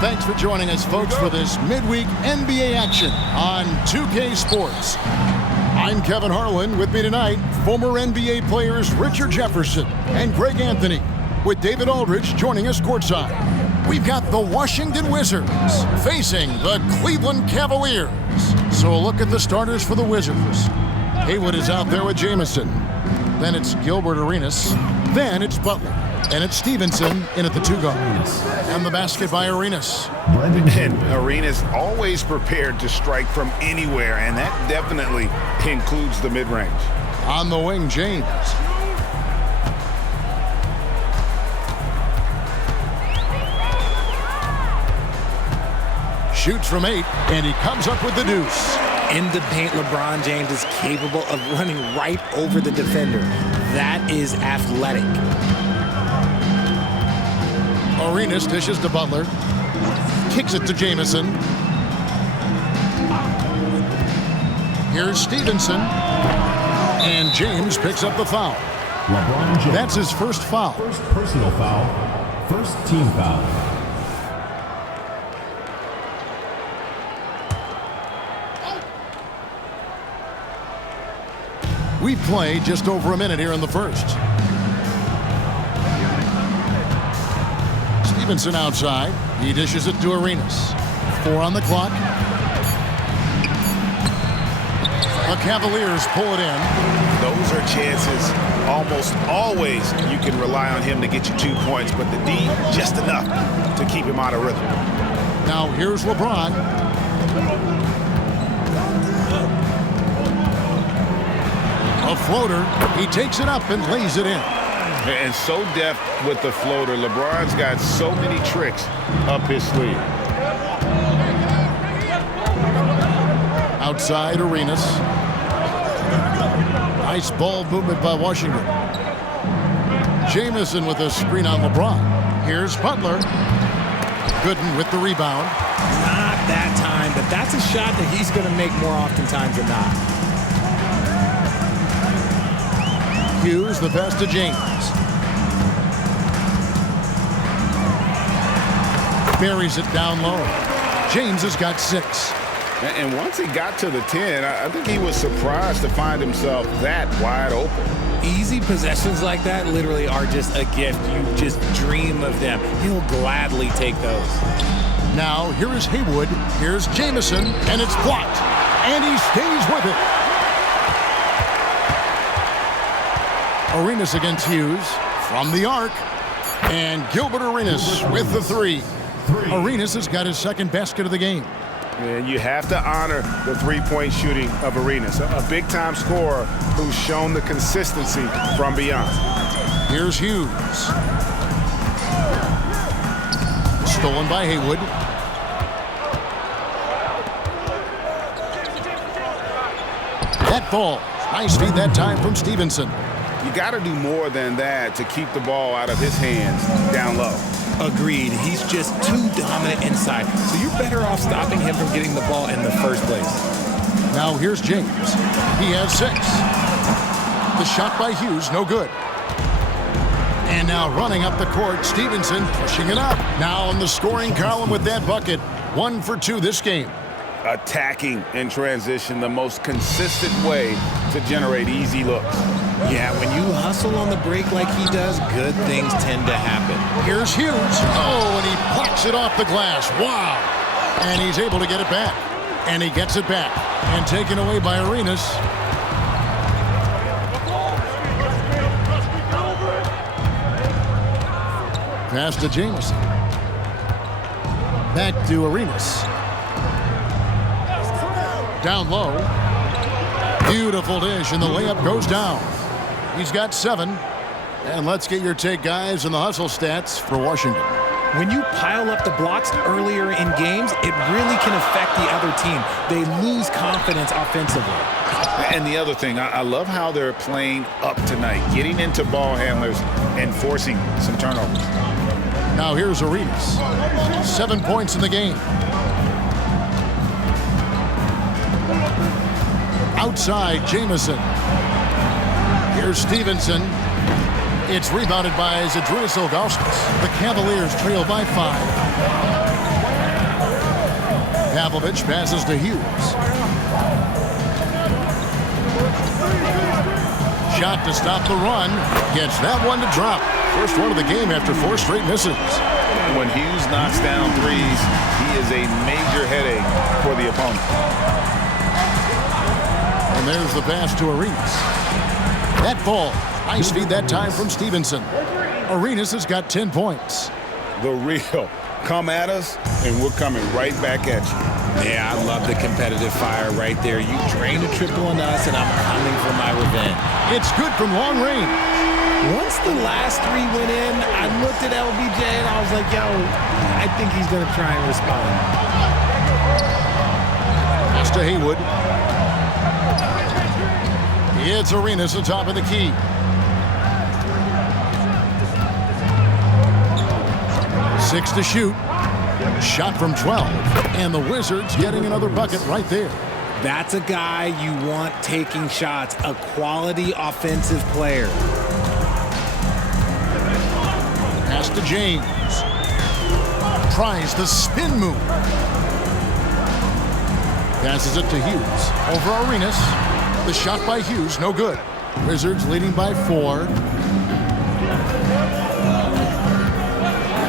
Thanks for joining us, folks, for this midweek NBA action on 2K Sports. I'm Kevin Harlan. With me tonight, former NBA players Richard Jefferson and Greg Anthony, with David Aldridge joining us courtside. We've got the Washington Wizards facing the Cleveland Cavaliers. So a look at the starters for the Wizards. Haywood is out there with Jamison. Then it's Gilbert Arenas. Then it's Butler. And it's Stevenson in at the 2 guard. And the basket by Arenas. And Arenas always prepared to strike from anywhere, and that definitely includes the mid-range. On the wing, James. Shoots from 8, and he comes up with the deuce. In the paint, LeBron James is capable of running right over the defender. That is athletic. Arenas dishes to Butler. Kicks it to Jamison. Here's Stevenson. And James picks up the foul. LeBron James. That's his first foul. First personal foul. First team foul. We've played just over a minute here in the first. Stevenson outside. He dishes it to Arenas. 4 on the clock. The Cavaliers pull it in. Those are chances almost always you can rely on him to get you 2 points, but the D, just enough to keep him out of rhythm. Now here's LeBron. A floater. He takes it up and lays it in. And so deft with the floater. LeBron's got so many tricks up his sleeve. Outside, Arenas. Nice ball movement by Washington. Jamison with a screen on LeBron. Here's Butler. Gooden with the rebound. Not that time, but that's a shot that he's going to make more oftentimes than not. Hughes, the pass to James. Buries it down low. James has got 6. And once he got to the 10, I think he was surprised to find himself that wide open. Easy possessions like that literally are just a gift. You just dream of them. He'll gladly take those. Now, here is Haywood. Here's Jamison, and it's blocked. And he stays with it. Arenas against Hughes from the arc. And Gilbert Arenas with the 3. Arenas has got his second basket of the game. And you have to honor the three-point shooting of Arenas, a big-time scorer who's shown the consistency from beyond. Here's Hughes. Stolen by Haywood. That ball. Nice feed that time from Stevenson. You got to do more than that to keep the ball out of his hands down low. Agreed. He's just too dominant inside. So you're better off stopping him from getting the ball in the first place. Now here's James. He has 6. The shot by Hughes, no good. And now running up the court, Stevenson pushing it up. Now in the scoring column with that bucket. 1 for 2 this game. Attacking in transition, the most consistent way to generate easy looks. Yeah, when you hustle on the break like he does, good things tend to happen. Here's Hughes. Oh, and he plucks it off the glass. Wow. And he's able to get it back. And he gets it back. And taken away by Arenas. Pass to Jamison. Back to Arenas. Down low. Beautiful dish, and the layup goes down. He's got 7. And let's get your take, guys, on the hustle stats for Washington. When you pile up the blocks earlier in games, it really can affect the other team. They lose confidence offensively. And the other thing, I love how they're playing up tonight, getting into ball handlers and forcing some turnovers. Now here's Arenas. 7 points in the game. Outside, Jamison. Here's Stevenson. It's rebounded by Zydrunas Ilgauskas. The Cavaliers trail by 5. Pavlovich passes to Hughes. Shot to stop the run. Gets that one to drop. First one of the game after 4 straight misses. When Hughes knocks down threes, he is a major headache for the opponent. And there's the pass to Arenas. That ball. Nice feed that time from Stevenson. Arenas has got 10 points. The real. Come at us, and we're coming right back at you. Yeah, I love the competitive fire right there. You drain a triple on us, and I'm coming for my revenge. It's good from long range. Once the last 3 went in, I looked at LBJ, and I was like, yo, I think he's going to try and respond. Pass to Haywood. It's Arenas at the top of the key. Six to shoot. Shot from 12. And the Wizards getting another bucket right there. That's a guy you want taking shots, a quality offensive player. Pass to James. Tries the spin move. Passes it to Hughes. Over Arenas. The shot by Hughes, no good. Wizards leading by 4.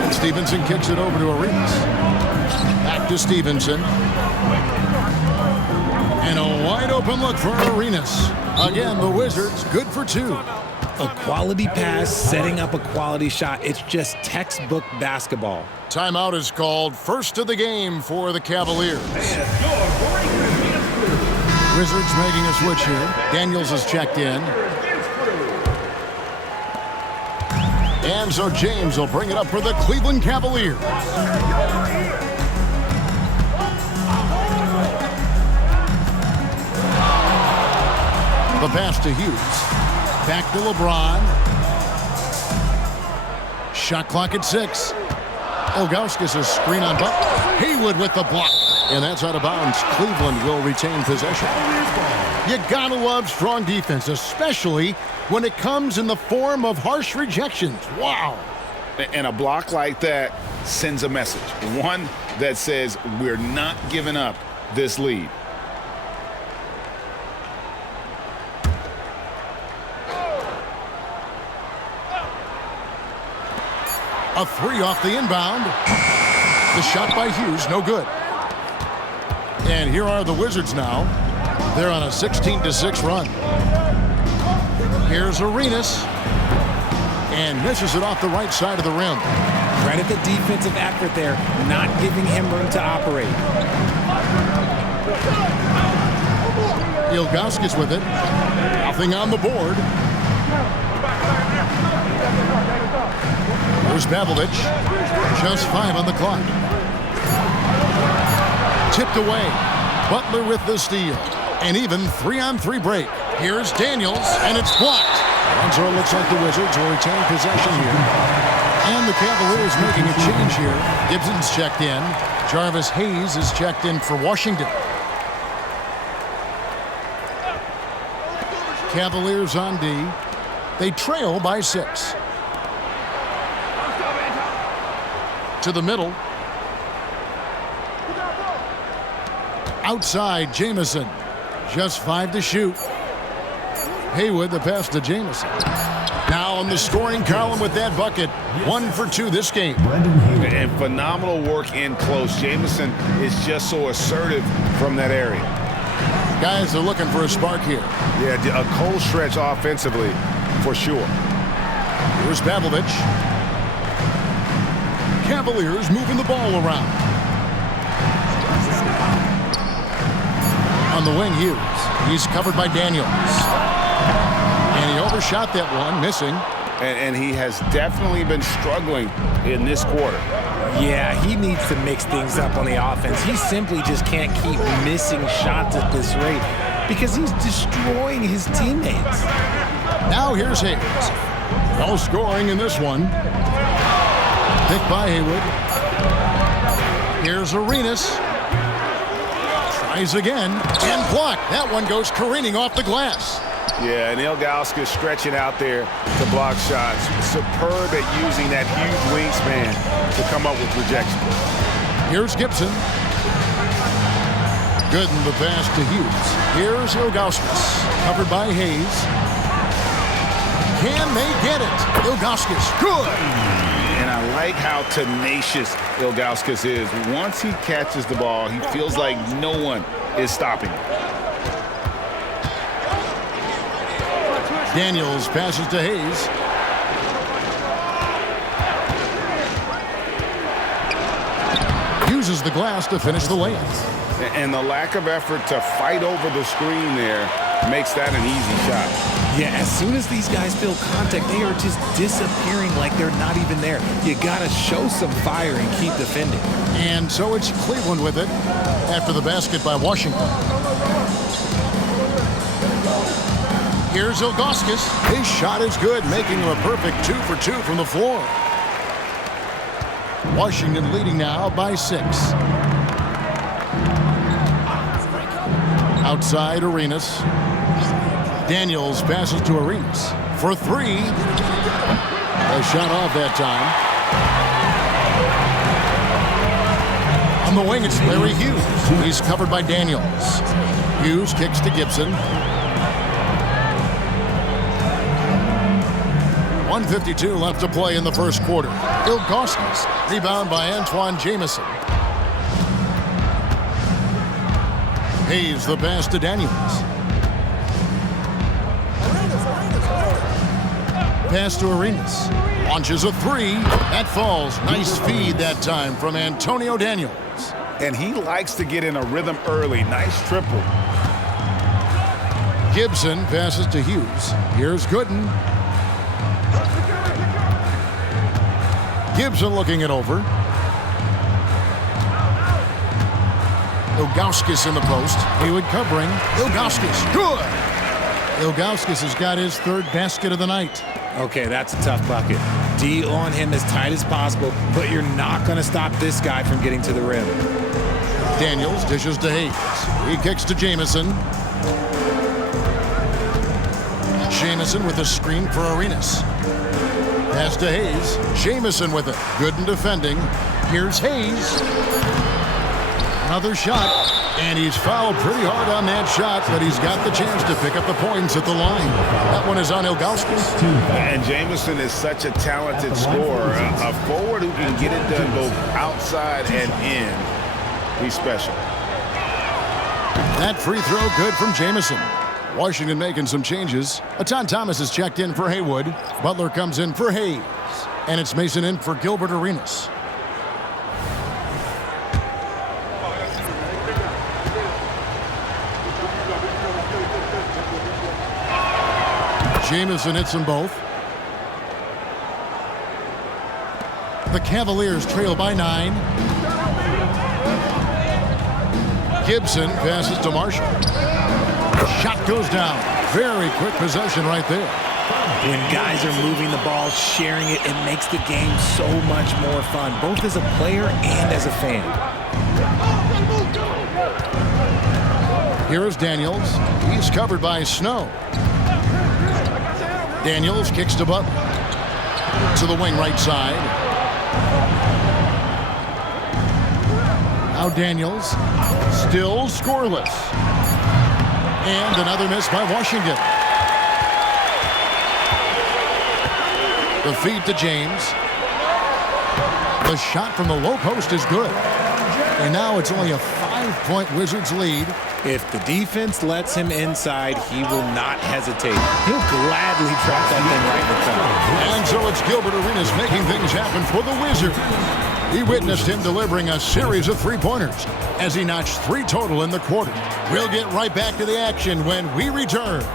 And Stevenson kicks it over to Arenas. Back to Stevenson. And a wide open look for Arenas. Again, the Wizards good for 2. A quality pass, setting up a quality shot. It's just textbook basketball. Timeout is called. First of the game for the Cavaliers. Wizards making a switch here. Daniels is checked in. And so James will bring it up for the Cleveland Cavaliers. The pass to Hughes. Back to LeBron. Shot clock at 6. Ilgauskas a screen on Butler. Haywood with the block. And that's out of bounds. Cleveland will retain possession. You gotta love strong defense, especially when it comes in the form of harsh rejections. Wow. And a block like that sends a message. One that says we're not giving up this lead. A 3 off the inbound. The shot by Hughes, no good. And here are the Wizards now. They're on a 16-6 run. Here's Arenas. And misses it off the right side of the rim. Credit the defensive effort there, not giving him room to operate. Ilgauskas with it. Nothing on the board. Here's Pavlovich. Just 5 on the clock. Tipped away. Butler with the steal. And even 3-on-3 break. Here's Daniels, and it's blocked. And so it looks like the Wizards will retain possession here. And the Cavaliers making a change here. Gibson's checked in. Jarvis Hayes is checked in for Washington. Cavaliers on D. They trail by 6. To the middle. Outside, Jamison. Just 5 to shoot. Haywood, the pass to Jamison. Now on the scoring column with that bucket. 1 for 2 this game. And phenomenal work in close. Jamison is just so assertive from that area. Guys are looking for a spark here. Yeah, a cold stretch offensively for sure. Here's Pavlovich. Cavaliers moving the ball around. On the wing, Hughes. He's covered by Daniels. And he overshot that one, missing. And he has definitely been struggling in this quarter. Yeah, he needs to mix things up on the offense. He simply just can't keep missing shots at this rate because he's destroying his teammates. Now here's Hayes. No scoring in this one. Picked by Haywood. Here's Arenas. Tries again and blocked. That one goes careening off the glass. Yeah, and Ilgauskas stretching out there to block shots. Superb at using that huge wingspan to come up with rejection. Here's Gibson. Gooden the pass to Hughes. Here's Ilgauskas, covered by Hayes. Can they get it? Ilgauskas, good! And I like how tenacious Ilgauskas is. Once he catches the ball, he feels like no one is stopping him. Daniels passes to Hayes. Uses the glass to finish the layup. And the lack of effort to fight over the screen there makes that an easy shot. Yeah, as soon as these guys feel contact, they are just disappearing like they're not even there. You got to show some fire and keep defending. And so it's Cleveland with it after the basket by Washington. Here's Ilgauskas. His shot is good, making him a perfect 2 for 2 from the floor. Washington leading now by 6. Outside Arenas. Daniels passes to Arenas for 3. A shot off that time. On the wing, it's Larry Hughes. He's covered by Daniels. Hughes kicks to Gibson. 1:52 left to play in the first quarter. Ilgauskas, rebound by Antoine Jamison. Hayes the pass to Daniels. Pass to Arenas. Launches a 3. That falls. Nice feed that time from Antonio Daniels. And he likes to get in a rhythm early. Nice triple. Gibson passes to Hughes. Here's Gooden. Gibson looking it over. Ilgauskas in the post. Haywood covering. Ilgauskas, good! Ilgauskas has got his 3rd basket of the night. Okay, that's a tough bucket. D on him as tight as possible, but you're not going to stop this guy from getting to the rim. Daniels dishes to Hayes. He kicks to Jamison. Jamison with a screen for Arenas. Pass to Hayes. Jamison with it. Gooden defending. Here's Hayes. Another shot. And he's fouled pretty hard on that shot, but he's got the chance to pick up the points at the line. That one is on Ilgauskas. And Jamison is such a talented scorer. A forward who can get it done both outside and in. He's special. That free throw good from Jamison. Washington making some changes. Atan Thomas is checked in for Haywood. Butler comes in for Hayes. And it's Mason in for Gilbert Arenas. Jamison hits them both. The Cavaliers trail by 9. Gibson passes to Marshall. Shot goes down. Very quick possession right there. When guys are moving the ball, sharing it, it makes the game so much more fun, both as a player and as a fan. Here is Daniels. He's covered by Snow. Daniels kicks to Butler. To the wing right side. Now Daniels. Still scoreless. And another miss by Washington. The feed to James. The shot from the low post is good. And now it's only a 5-point Wizards lead. If the defense lets him inside, he will not hesitate. He'll gladly drop that thing right in the corner. And so it's Gilbert Arenas making things happen for the Wizards. We witnessed him delivering a series of three-pointers as he notched 3 total in the quarter. We'll get right back to the action when we return.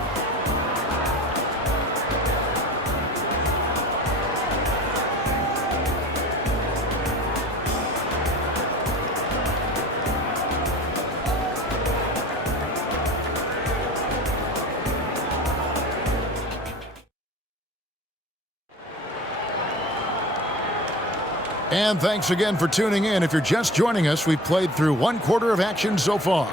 And thanks again for tuning in. If you're just joining us, we've played through 1 quarter of action so far.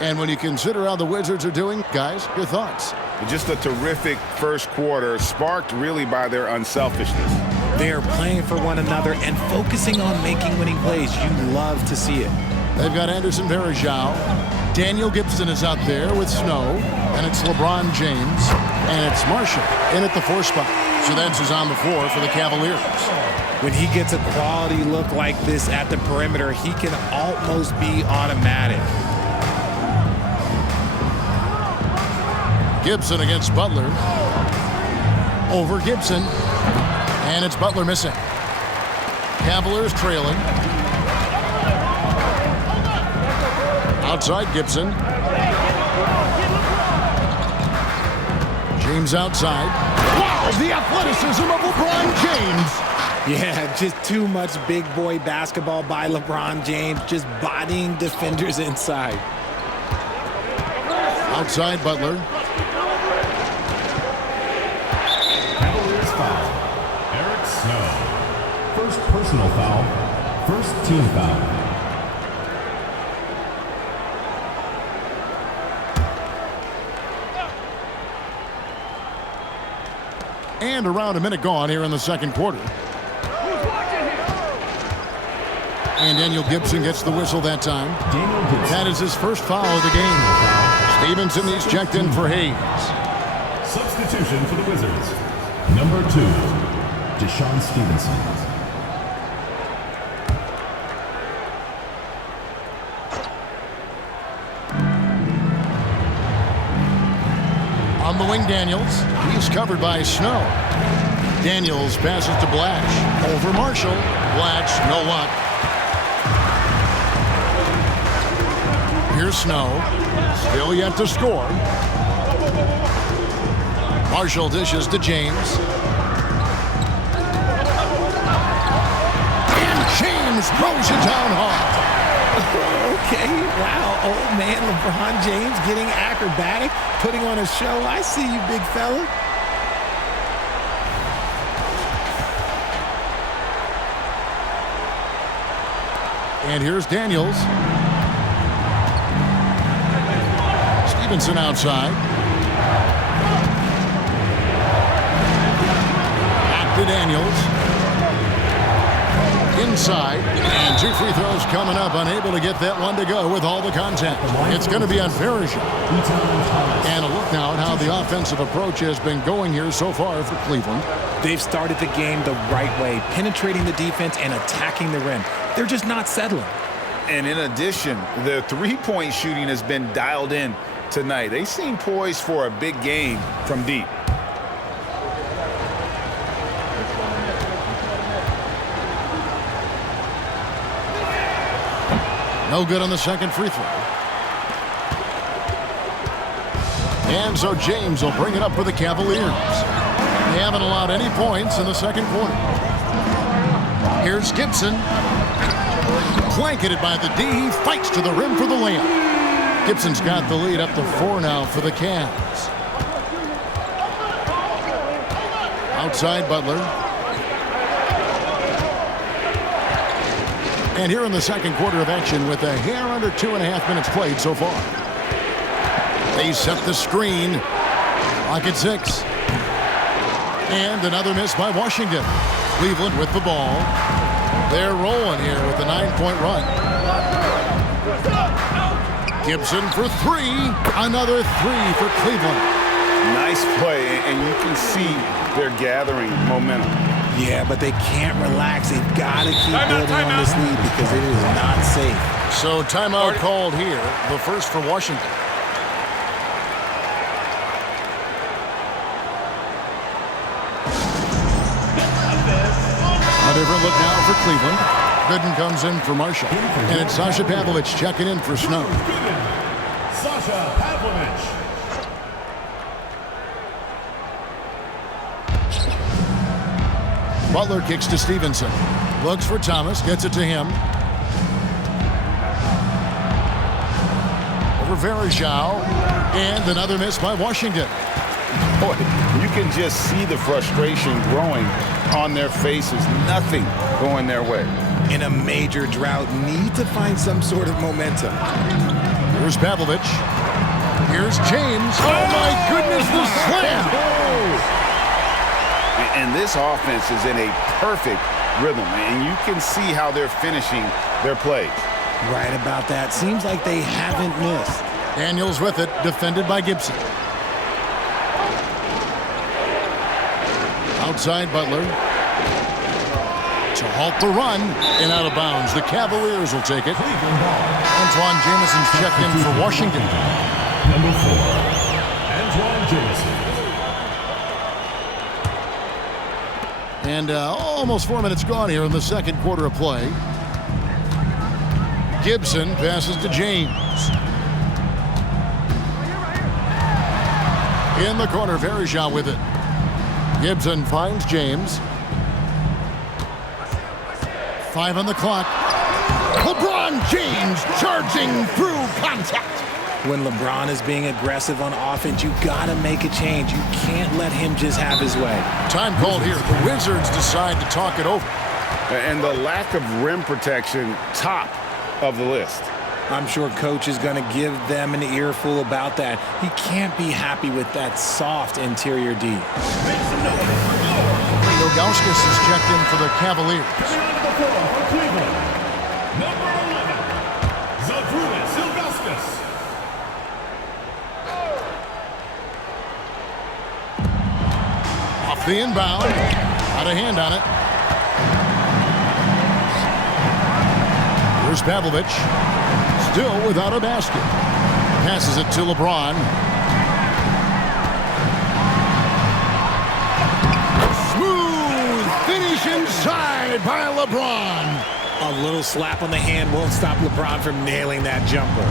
And when you consider how the Wizards are doing, guys, your thoughts? Just a terrific first quarter, sparked really by their unselfishness. They are playing for one another and focusing on making winning plays. You love to see it. They've got Anderson Varejao. Daniel Gibson is out there with Snow, and it's LeBron James, and it's Marshall in at the 4 spot. So that's who's on the floor for the Cavaliers. When he gets a quality look like this at the perimeter, he can almost be automatic. Gibson against Butler. Over Gibson. And it's Butler missing. Cavaliers trailing. Outside Gibson. James outside. Wow, the athleticism of LeBron James. Yeah, just too much big boy basketball by LeBron James, just bodying defenders inside. Outside Butler. Cavaliers foul. Eric Snow. First personal foul. First team foul. And around a minute gone here in the second quarter. And Daniel Gibson gets the whistle that time. That is his first foul of the game. Stevenson is checked in for Hayes. Substitution for the Wizards. Number 2, Deshaun Stevenson. On the wing, Daniels. He's covered by Snow. Daniels passes to Blatch. Over Marshall. Blatch, no luck. Here's Snow. Still yet to score. Marshall dishes to James. And James throws it down hard. Okay, wow, old man LeBron James getting acrobatic, putting on a show. I see you, big fella. And here's Daniels. Stevenson outside. Back to Daniels. Inside, and 2 free throws coming up, unable to get that one to go with all the contact. It's going to be on Parrish. And a look now at how the offensive approach has been going here so far for Cleveland. They've started the game the right way, penetrating the defense and attacking the rim. They're just not settling. And in addition, the three-point shooting has been dialed in tonight. They seem poised for a big game from deep. No good on the second free throw. And so James will bring it up for the Cavaliers. They haven't allowed any points in the second quarter. Here's Gibson. Blanketed by the D. He fights to the rim for the layup. Gibson's got the lead up to 4 now for the Cavs. Outside Butler. And here in the second quarter of action with a hair under 2.5 minutes played so far. They set the screen. Lock at 6. And another miss by Washington. Cleveland with the ball. They're rolling here with a 9-point run. Gibson for 3. Another 3 for Cleveland. Nice play, and you can see they're gathering momentum. Yeah, but they can't relax. They've got to keep building on this lead because it is not safe. So timeout called here, the first for Washington. A different look now for Cleveland. Gooden comes in for Marshall. And it's Sasha Pavlovich checking in for Snow. Sasha Pavlovich. Butler kicks to Stevenson. Looks for Thomas, gets it to him. Over Verajao. And another miss by Washington. Boy, you can just see the frustration growing on their faces. Nothing going their way. In a major drought, need to find some sort of momentum. Here's Pavlovich. Here's James. Oh my goodness, the slam! And this offense is in a perfect rhythm, and you can see how they're finishing their plays. Right about that. Seems like they haven't missed. Daniels with it, defended by Gibson. Outside Butler. To halt the run, and out of bounds. The Cavaliers will take it. Antoine Jameson's checked in for Washington. Number 4, Antoine Jameson. And almost 4 minutes gone here in the second quarter of play. Gibson passes to James. In the corner, Verishaw with it. Gibson finds James. 5 on the clock. LeBron James charging through contact. When LeBron is being aggressive on offense, you gotta make a change. You can't let him just have his way. Time called here. The Wizards decide to talk it over. And the lack of rim protection, top of the list. I'm sure coach is going to give them an earful about that. He can't be happy with that soft interior D. Ilgauskas is checked in for the Cavaliers. Number 11, Zydrunas Ilgauskas. Off the inbound. Out of hand on it. Here's Pavlovich. Still without a basket. Passes it to LeBron. Smooth finish inside by LeBron. A little slap on the hand won't stop LeBron from nailing that jumper.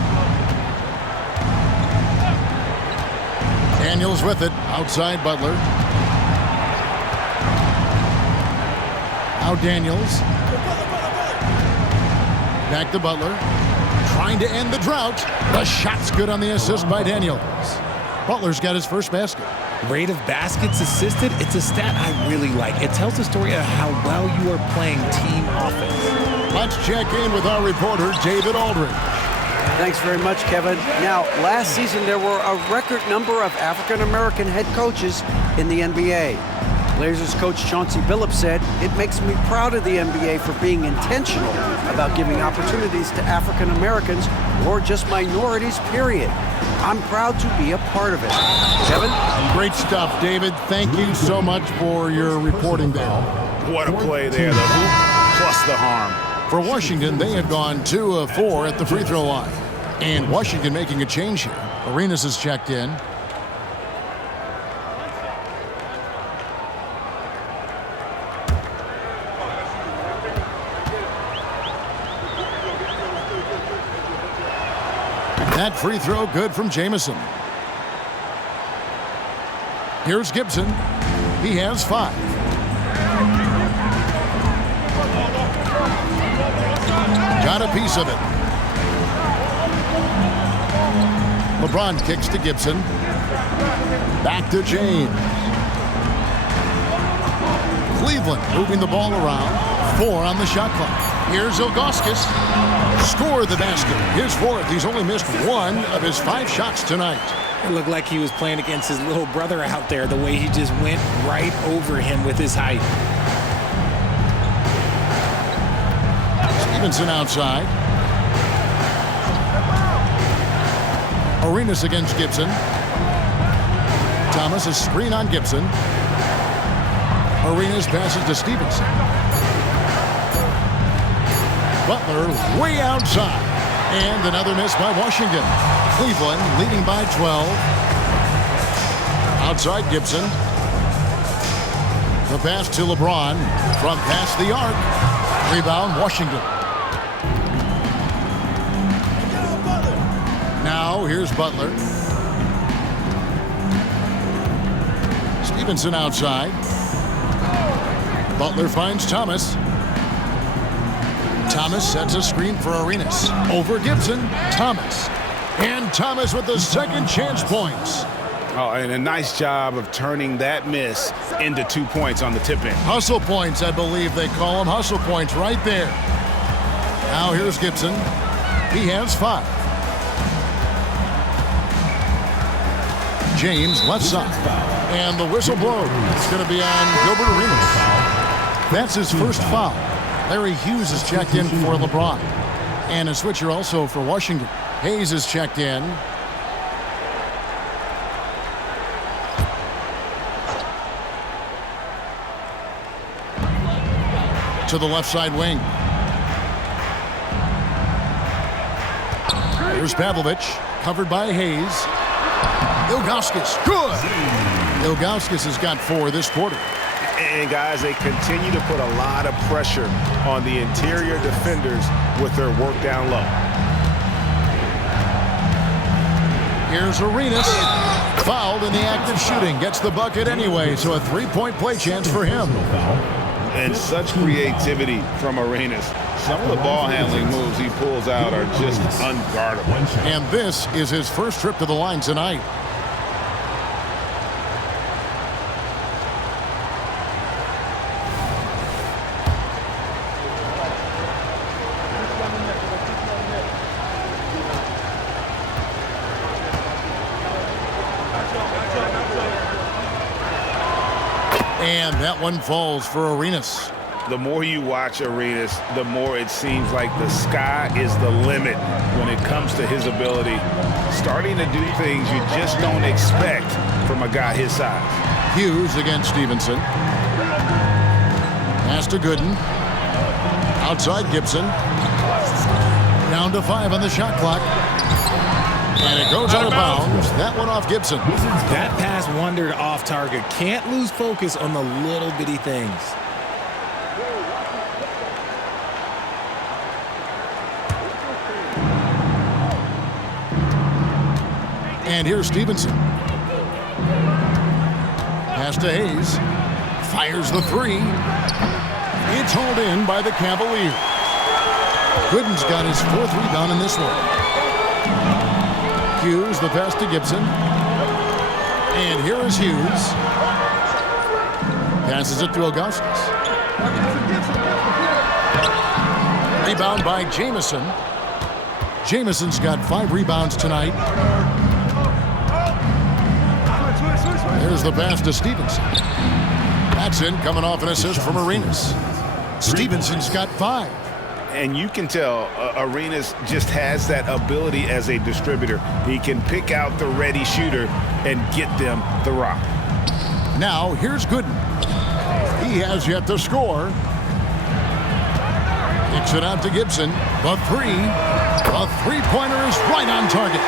Daniels with it. Outside Butler. Now Daniels. Back to Butler. Trying to end the drought. The shot's good on the assist by Daniels. Butler's got his first basket. Rate of baskets assisted, it's a stat I really like. It tells the story of how well you are playing team offense. Let's check in with our reporter, David Aldridge. Thanks very much, Kevin. Now, last season there were a record number of African-American head coaches in the NBA. Blazers coach Chauncey Billups said, "It makes me proud of the NBA for being intentional about giving opportunities to African Americans or just minorities, period. I'm proud to be a part of it." Kevin? Great stuff, David. Thank you so much for your reporting there. What a play there, the hoop plus the harm. For Washington, they have gone 2 of 4 at the free throw line. And Washington making a change here. Arenas is checked in. That free throw good from Jamison. Here's Gibson. He has 5. Got a piece of it. LeBron kicks to Gibson. Back to James. Cleveland moving the ball around. 4 on the shot clock. Here's Ilgauskas. Score the basket. His 4th. He's only missed 1 of his 5 shots tonight. It looked like he was playing against his little brother out there, the way he just went right over him with his height. Stevenson outside. Arenas against Gibson. Thomas is screen on Gibson. Arenas passes to Stevenson. Butler way outside. And another miss by Washington. Cleveland leading by 12. Outside Gibson. The pass to LeBron from past the arc. Rebound Washington. Now here's Butler. Stevenson outside. Butler finds Thomas. Thomas sets a screen for Arenas. Over Gibson. Thomas. And Thomas with the second chance points. Oh, and a nice job of turning that miss into 2 points on the tip-in. Hustle points, I believe they call them. Hustle points right there. Now here's Gibson. He has 5. James left side. And the whistle blows. It's going to be on Gilbert Arenas. That's his first foul. Larry Hughes is checked in for LeBron. And a switcher also for Washington. Hayes is checked in. To the left side wing. Here's Pavlovich, covered by Hayes. Ilgauskas, good! Ilgauskas has got 4 this quarter. And guys, they continue to put a lot of pressure on the interior defenders with their work down low. Here's Arenas, fouled in the act of shooting. Gets the bucket anyway, so a 3-point play chance for him. And such creativity from Arenas. Some of the ball handling moves he pulls out are just unguardable. And this is his first trip to the line tonight. And that one falls for Arenas. The more you watch Arenas, the more it seems like the sky is the limit when it comes to his ability. Starting to do things you just don't expect from a guy his size. Hughes against Stevenson. Pass to Gooden. Outside Gibson. Down to 5 on the shot clock. And it goes out of bounds. That one off Gibson. That pass wandered off target. Can't lose focus on the little bitty things. And here's Stevenson. Pass to Hayes. Fires the 3. It's hauled in by the Cavaliers. Gooden's got his 4th rebound in this one. Hughes, the pass to Gibson. And here is Hughes. Passes it to Ilgauskas. Rebound by Jamison. Jamison's got 5 rebounds tonight. There's the pass to Stevenson. That's in, coming off an assist from Arenas. Stevenson's got 5. And you can tell Arenas just has that ability as a distributor. He can pick out the ready shooter and get them the rock. Now, here's Gooden. He has yet to score. Kicks it out to Gibson. The 3. The three-pointer is right on target.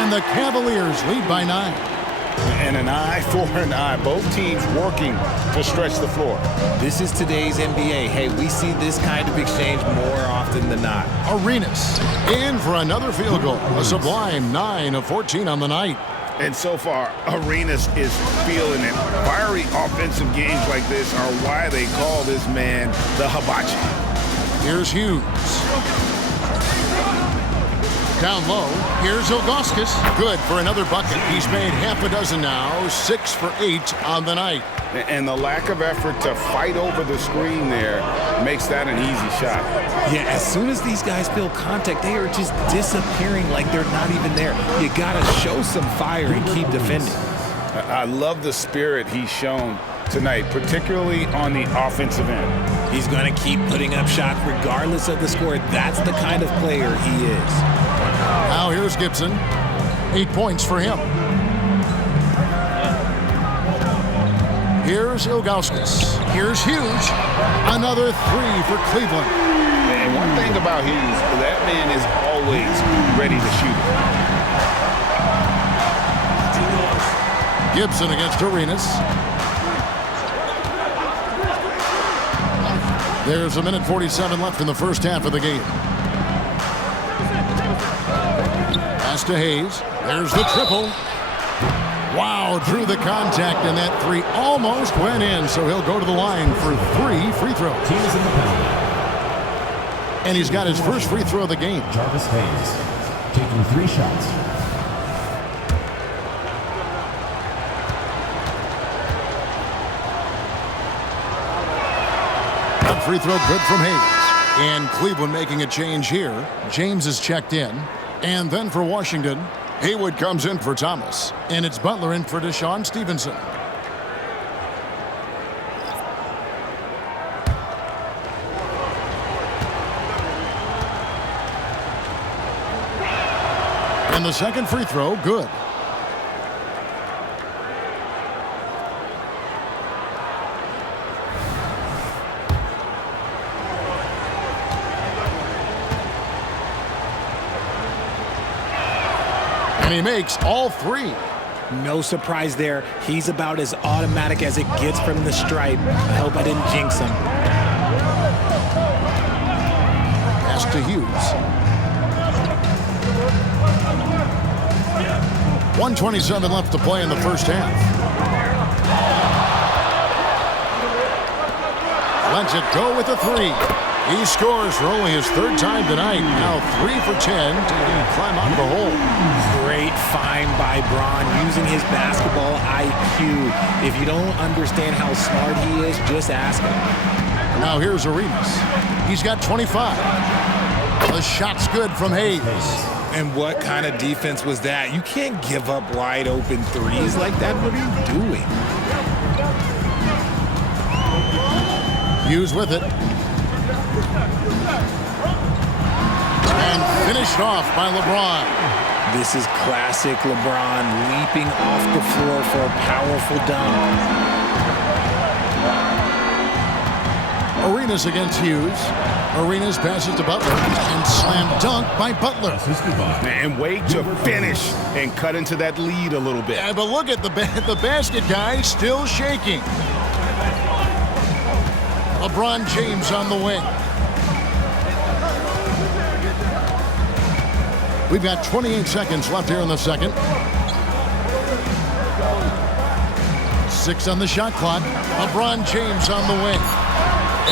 And the Cavaliers lead by 9. And an eye for an eye. Both teams working to stretch the floor. This is today's NBA. Hey, we see this kind of exchange more often than not. Arenas in for another field goal. A sublime 9 of 14 on the night. And so far, Arenas is feeling it. Fiery offensive games like this are why they call this man the hibachi. Here's Hughes. Down low, here's Ilgauskas. Good for another bucket. He's made half a dozen now, 6 for 8 on the night. And the lack of effort to fight over the screen there makes that an easy shot. Yeah, as soon as these guys feel contact, they are just disappearing like they're not even there. You gotta show some fire and keep defending. I love the spirit he's shown tonight, particularly on the offensive end. He's gonna keep putting up shots regardless of the score. That's the kind of player he is. Now here's Gibson. 8 points for him. Here's Ilgauskas. Here's Hughes. Another 3 for Cleveland. And one thing about Hughes, that man is always ready to shoot. Gibson against Arenas. There's a minute 47 left in the first half of the game. Pass to Hayes. There's the triple. Wow, drew the contact, and that 3 almost went in, so he'll go to the line for 3 free throws. Team is in the penalty. And he's got his first free throw of the game. Jarvis Hayes taking 3 shots. That free throw good from Hayes. And Cleveland making a change here. James is checked in. And then for Washington, Haywood comes in for Thomas. And it's Butler in for Deshaun Stevenson. And the second free throw, good. And he makes all three. No surprise there. He's about as automatic as it gets from the stripe. I hope I didn't jinx him. Pass to Hughes. 1:27 left to play in the first half. Lets it go with the three. He scores for only his third time tonight. Now 3 for 10 to climb out of the hole. Great find by Braun using his basketball IQ. If you don't understand how smart he is, just ask him. Now here's Arenas. He's got 25. The shot's good from Hayes. And what kind of defense was that? You can't give up wide open threes like that. What are you doing? Hughes with it. And finished off by LeBron. This is classic LeBron leaping off the floor for a powerful dunk. Arenas against Hughes. Arenas passes to Butler and slam dunk by Butler. And wait to finish and cut into that lead a little bit. Yeah, but look at the basket guy still shaking. LeBron James on the wing. We've got 28 seconds left here in the second. 6 on the shot clock. LeBron James on the wing.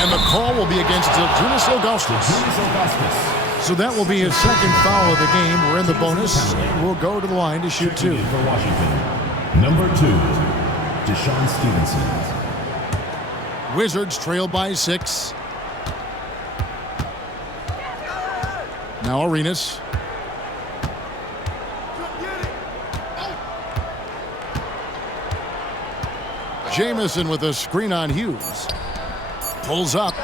And the call will be against Julius Augustus. So that will be his second foul of the game. We're in the bonus. We'll go to the line to shoot 2. For Washington, number 2, Deshaun Stevenson. Wizards trail by 6. Now Arenas. Jamison with a screen on Hughes. Pulls up.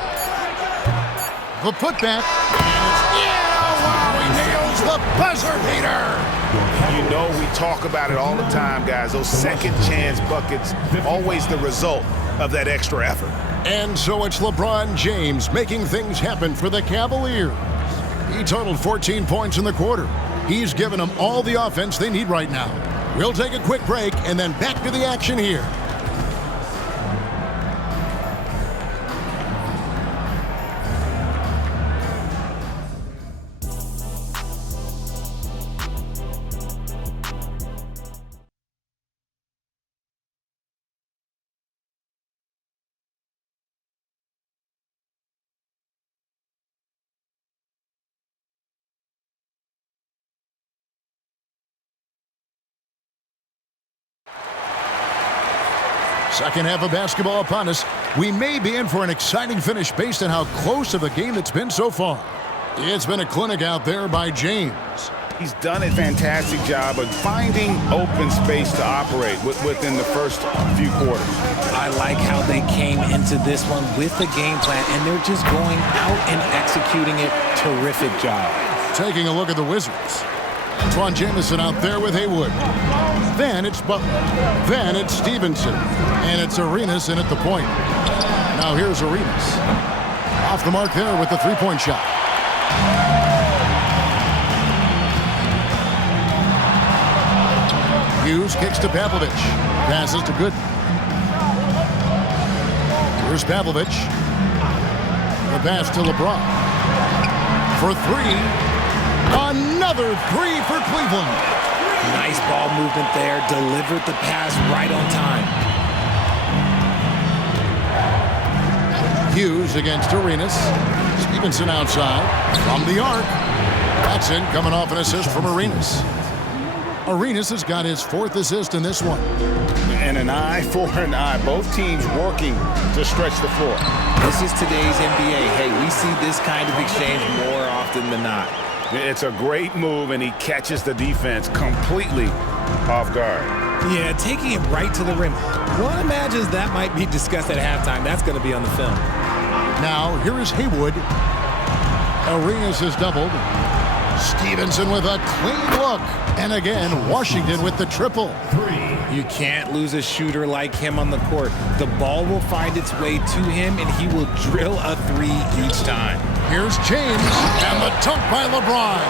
The putback. Wow, he nails the buzzer beater. You know we talk about it all the time, guys. Those second chance buckets, always the result of that extra effort. And so it's LeBron James making things happen for the Cavaliers. He totaled 14 points in the quarter. He's given them all the offense they need right now. We'll take a quick break and then back to the action here. Second half of basketball upon us. We may be in for an exciting finish based on how close of a game it's been so far. It's been a clinic out there by James. He's done a fantastic job of finding open space to operate within the first few quarters. I like how they came into this one with the game plan, and they're just going out and executing it. Terrific job. Taking a look at the Wizards. Antoine Jamison out there with Haywood. Then it's Butler. Then it's Stevenson. And it's Arenas in at the point. Now here's Arenas. Off the mark there with the three-point shot. Hughes kicks to Pavlovich. Passes to Gooden. Here's Pavlovich. The pass to LeBron. For 3. Another 3 for Cleveland. Nice ball movement there. Delivered the pass right on time. Hughes against Arenas. Stevenson outside. From the arc. That's in, coming off an assist from Arenas. Arenas has got his 4th assist in this one. And an eye for an eye. Both teams working to stretch the floor. This is today's NBA. Hey, we see this kind of exchange more often than not. It's a great move, and he catches the defense completely off guard. Yeah, taking it right to the rim. One imagines that might be discussed at halftime. That's going to be on the film. Now, here is Haywood. Arenas is doubled. Stevenson with a clean look. And again, Washington with the triple. You can't lose a shooter like him on the court. The ball will find its way to him, and he will drill a three each time. Here's James, and the dunk by LeBron.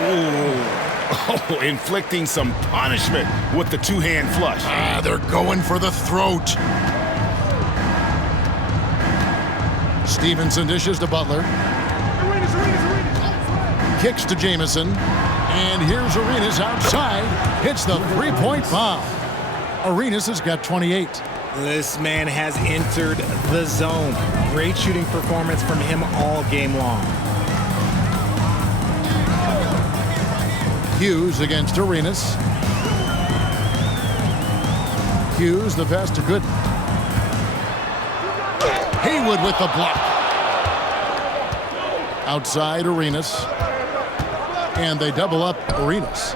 Oh, inflicting some punishment with the two-hand flush. They're going for the throat. Stevenson dishes to Butler. Kicks to Jamison. And here's Arenas outside. Hits the three-point foul. Arenas has got 28. This man has entered the zone. Great shooting performance from him all game long. Hughes against Arenas. Hughes, the pass to Gooden. Haywood with the block. Outside Arenas. And they double up Arenas.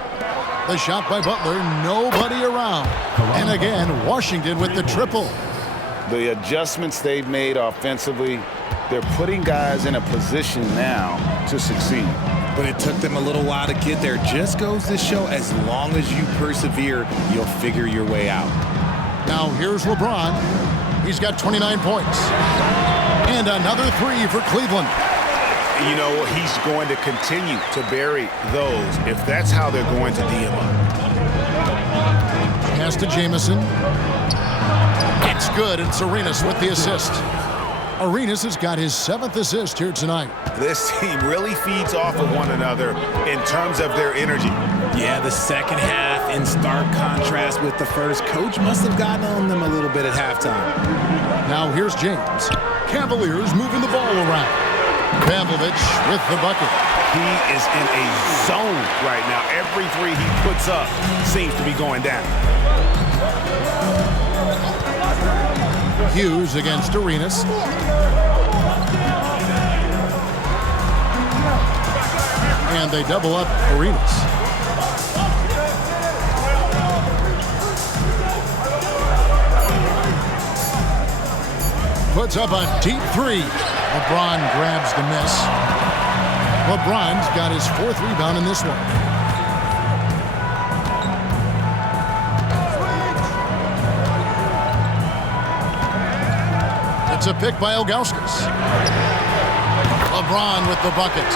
The shot by Butler, nobody around. And again, Washington with the triple. The adjustments they've made offensively, they're putting guys in a position now to succeed. But it took them a little while to get there. Just goes to show, as long as you persevere, you'll figure your way out. Now here's LeBron. He's got 29 points. And another three for Cleveland. You know, he's going to continue to bury those if that's how they're going to D him up. Pass to Jamison. It's good. It's Arenas with the assist. Arenas has got his 7th assist here tonight. This team really feeds off of one another in terms of their energy. Yeah, the second half in stark contrast with the first. Coach must have gotten on them a little bit at halftime. Now here's James. Cavaliers moving the ball around. Pavlovich with the bucket. He is in a zone right now. Every three he puts up seems to be going down. Hughes against Arenas. And they double up Arenas. Puts up a deep three. LeBron grabs the miss. LeBron's got his 4th rebound in this one. It's a pick by Ilgauskas. LeBron with the bucket.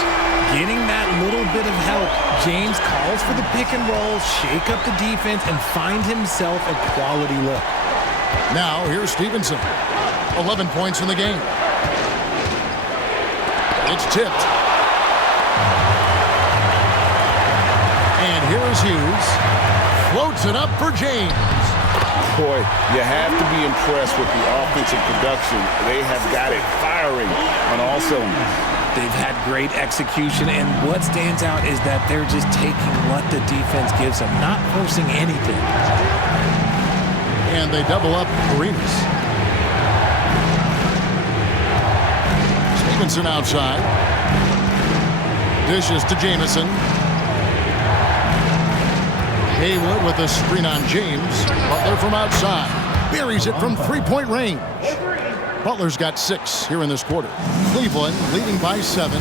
Getting that little bit of help. James calls for the pick and roll, shake up the defense, and find himself a quality look. Now here's Stevenson. 11 points in the game. It's tipped. And here is Hughes. Floats it up for James. Boy, you have to be impressed with the offensive production. They have got it firing on all cylinders. They've had great execution, and what stands out is that they're just taking what the defense gives them, not forcing anything. And they double up Arenas. Stevenson outside. Dishes to Jamison. Haywood with a screen on James. Butler from outside. Buries it from three-point range. Butler's got 6 here in this quarter. Cleveland leading by 7.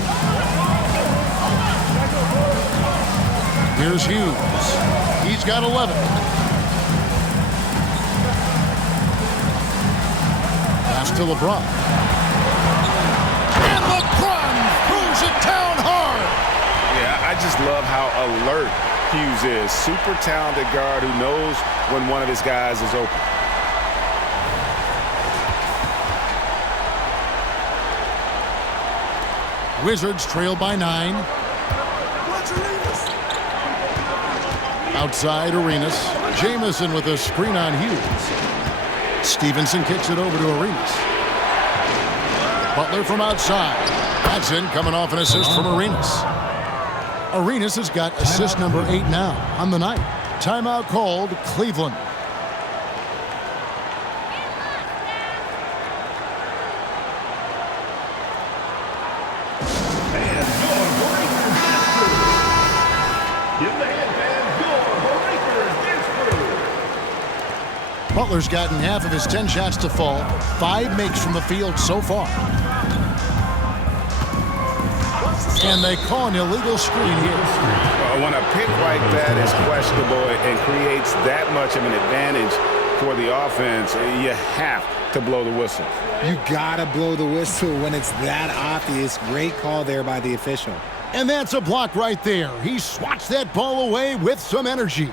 Here's Hughes. He's got 11. Pass to LeBron. And LeBron throws it down hard. Yeah, I just love how alert Hughes is. Super talented guard who knows when one of his guys is open. Wizards trail by 9. Outside Arenas. Jamison with a screen on Hughes. Stevenson kicks it over to Arenas. Butler from outside. That's in, coming off an assist from Arenas. Arenas has got assist number 8 now on the night. Timeout called, Cleveland. Butler's gotten half of his 10 shots to fall. 5 makes from the field so far. And they call an illegal screen here. When a pick like that is questionable and creates that much of an advantage for the offense, you have to blow the whistle. You gotta blow the whistle when it's that obvious. Great call there by the official. And that's a block right there. He swats that ball away with some energy.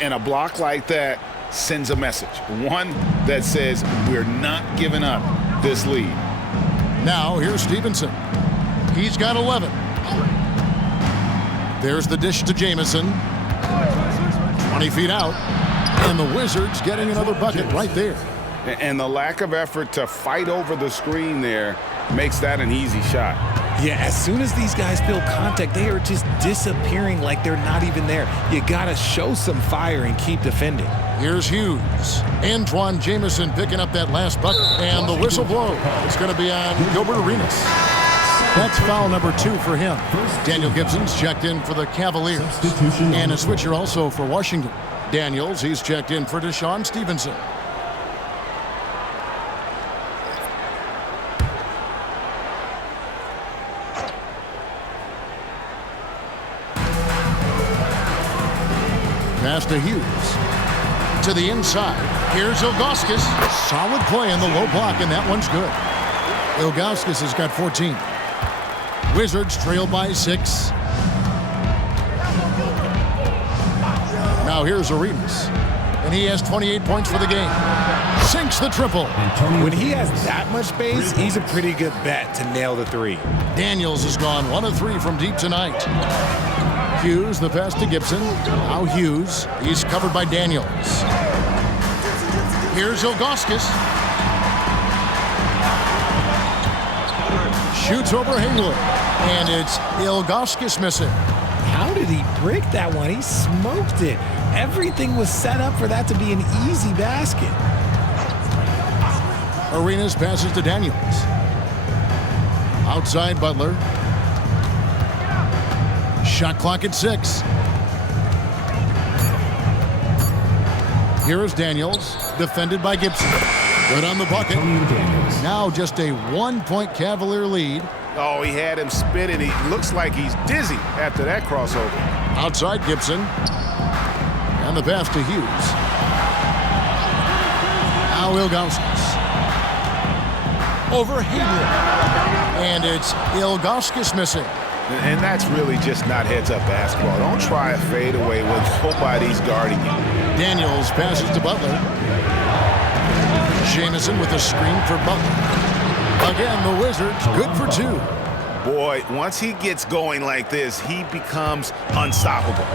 And a block like that sends a message. One that says we're not giving up this lead. Now here's Stevenson. He's got 11. There's the dish to Jamison. 20 feet out. And the Wizards getting another bucket right there. And the lack of effort to fight over the screen there makes that an easy shot. Yeah, as soon as these guys feel contact, they are just disappearing like they're not even there. You gotta show some fire and keep defending. Here's Hughes. Antoine Jamison picking up that last bucket. And the whistle blows. It's going to be on Gilbert Arenas. That's foul number 2 for him. Daniel Gibson's checked in for the Cavaliers. And a switcher also for Washington. Daniels, he's checked in for Deshaun Stevenson. Pass to Hughes. To the inside. Here's Ilgauskas. Solid play in the low block, and that one's good. Ilgauskas has got 14. Wizards trail by 6. Now here's Arenas. And he has 28 points for the game. Sinks the triple. When he has that much space, he's a pretty good bet to nail the 3. Daniels has gone 1 of 3 from deep tonight. Hughes, the pass to Gibson. Now Hughes. He's covered by Daniels. Here's Ilgauskas. Shoots over Haywood. And it's Ilgauskas missing. How did he break that one? He smoked it. Everything was set up for that to be an easy basket. Arenas passes to Daniels. Outside Butler. Shot clock at 6. Here is Daniels, defended by Gibson. Good on the bucket. Now just a 1-point Cavalier lead. Oh, he had him spinning. He looks like he's dizzy after that crossover. Outside Gibson. And the pass to Hughes. Now Ilgauskas. Over Haywood. And it's Ilgauskas missing. And that's really just not heads-up basketball. Don't try a fadeaway when nobody's guarding you. Daniels passes to Butler. Jamison with a screen for Butler. Again, the Wizards good for 2. Boy, once he gets going like this, he becomes unstoppable.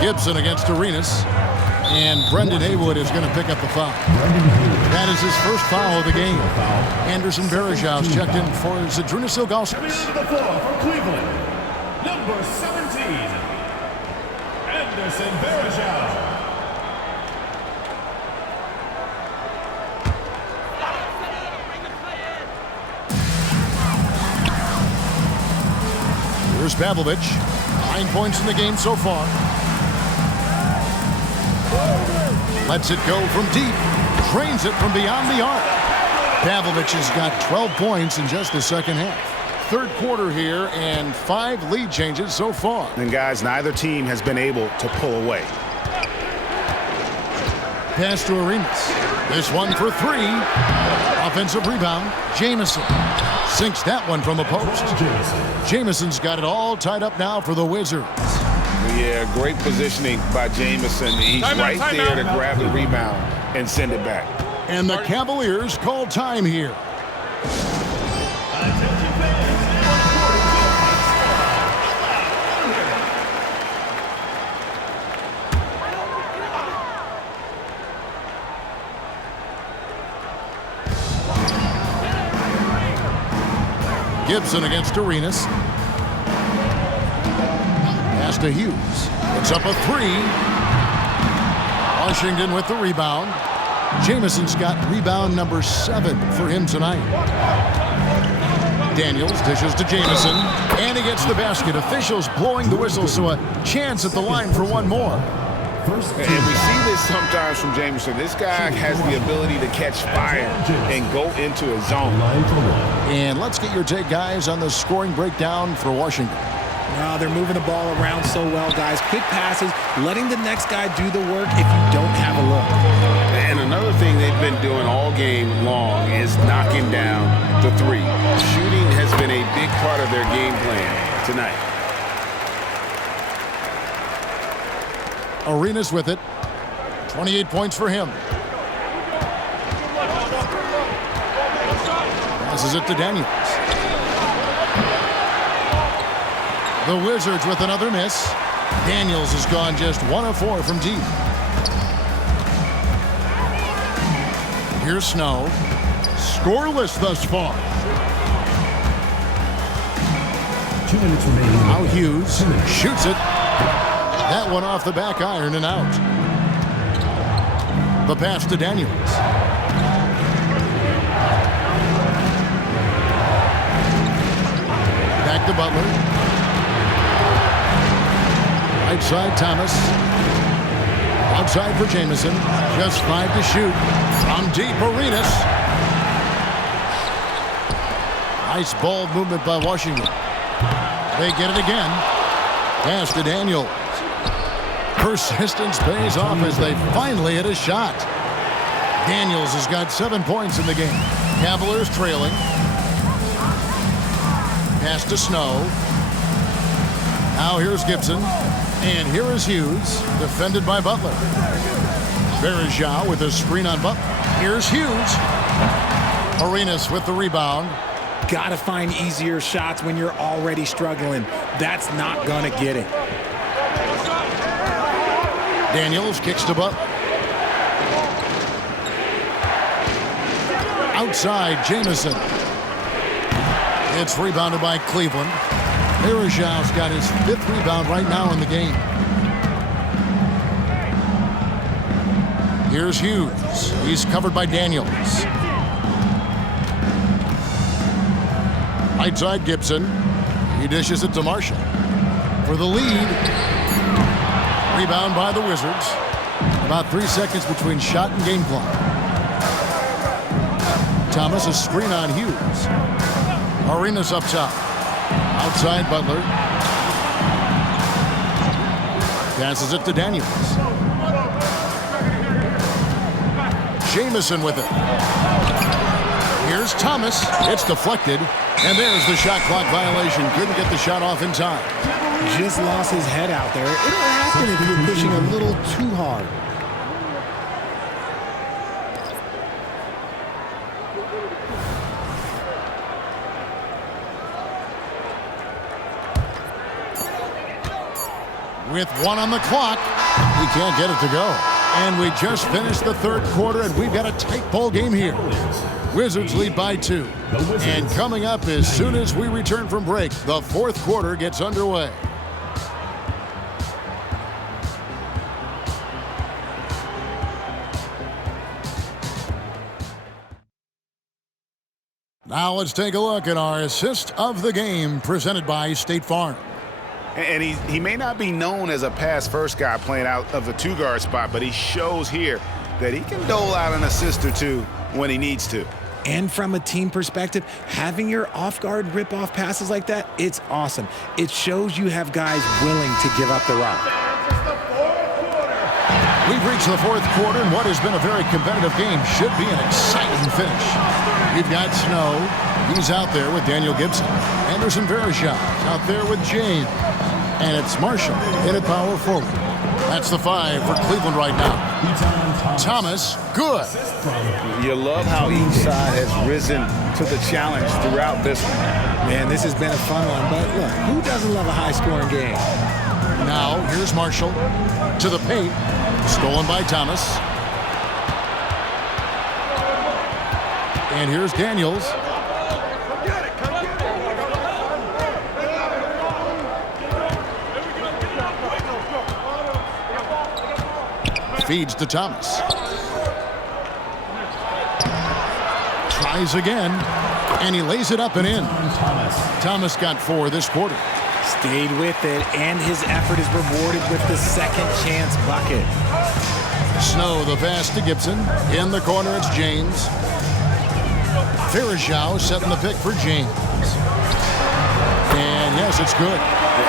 Gibson against Arenas. And Brendan Haywood is going to pick up the foul. That is his first foul of the game. Anderson Varejão's checked in for Zydrunas Ilgauskas. To the floor for Cleveland, number 17, Anderson Varejão. Here's Pavlovich. 9 points in the game so far. Lets it go from deep. Drains it from beyond the arc. Pavlovich has got 12 points in just the second half. Third quarter here and 5 lead changes so far. And guys, neither team has been able to pull away. Pass to Arenas. This one for 3. Offensive rebound. Jamison sinks that one from the post. Jamison's got it all tied up now for the Wizards. Yeah, great positioning by Jamison. He's right there to grab the rebound and send it back. And the Cavaliers call time here. Gibson against Arenas. Pass to Hughes. It's up a 3. Washington with the rebound. Jamison's got rebound number 7 for him tonight. Daniels dishes to Jamison, and he gets the basket. Officials blowing the whistle, so a chance at the line for one more. And we see this sometimes from Jameson. This guy has the ability to catch fire and go into a zone. And let's get your take, guys, on the scoring breakdown for Washington. Well, they're moving the ball around so well, guys. Quick passes, letting the next guy do the work if you don't have a look. And another thing they've been doing all game long is knocking down the three. Shooting has been a big part of their game plan tonight. Arenas with it. 28 points for him. Passes it to Daniels. The Wizards with another miss. Daniels has gone just 1 of 4 from deep. Here's Snow. Scoreless thus far. 2 minutes remaining. Now Hughes shoots it. That one off the back iron and out. The pass to Daniels. Back to Butler. Right side, Thomas. Outside for Jamison. Just 5 to shoot. From deep, Arenas. Nice ball movement by Washington. They get it again. Pass to Daniels. Persistence pays off as they finally hit a shot. Daniels has got 7 points in the game. Cavaliers trailing. Pass to Snow. Now here's Gibson. And here is Hughes, defended by Butler. Berejau with a screen on Butler. Here's Hughes. Arenas with the rebound. Gotta find easier shots when you're already struggling. That's not gonna get it. Daniels kicks to Butler. Outside, Jamison. It's rebounded by Cleveland. Berejau's got his 5th rebound right now in the game. Here's Hughes. He's covered by Daniels. Right side, Gibson. He dishes it to Marshall. For the lead. Rebound by the Wizards. About 3 seconds between shot and game clock. Thomas, a screen on Hughes. Arenas up top. Outside, Butler. Passes it to Daniels. Jamison with it. Here's Thomas. It's deflected. And there's the shot clock violation. Couldn't get the shot off in time. Just lost his head out there. It'll happen if you're pushing a little too hard. With 1 on the clock, he can't get it to go. And we just finished the 3rd quarter, and we've got a tight ball game here. Wizards lead by 2. And coming up as soon as we return from break, the 4th quarter gets underway. Now let's take a look at our assist of the game presented by State Farm. And he may not be known as a pass-first guy playing out of the 2-guard spot, but he shows here that he can dole out an assist or 2 when he needs to. And from a team perspective, having your off-guard rip-off passes like that, it's awesome. It shows you have guys willing to give up the rock. We've reached the 4th quarter, and what has been a very competitive game should be an exciting finish. We've got Snow. He's out there with Daniel Gibson. Anderson Berejau out there with James. And it's Marshall in at power forward. That's the 5 for Cleveland right now. Thomas, good. You love how each side has risen to the challenge throughout this one. Man, this has been a fun one, but look, who doesn't love a high-scoring game? Now, here's Marshall to the paint. Stolen by Thomas. And here's Daniels. Feeds to Thomas. Tries again, and he lays it up and in. Thomas got 4 this quarter. Stayed with it, and his effort is rewarded with the second chance bucket. Snow, the pass to Gibson. In the corner, it's James. Verajao setting the pick for James. And yes, it's good.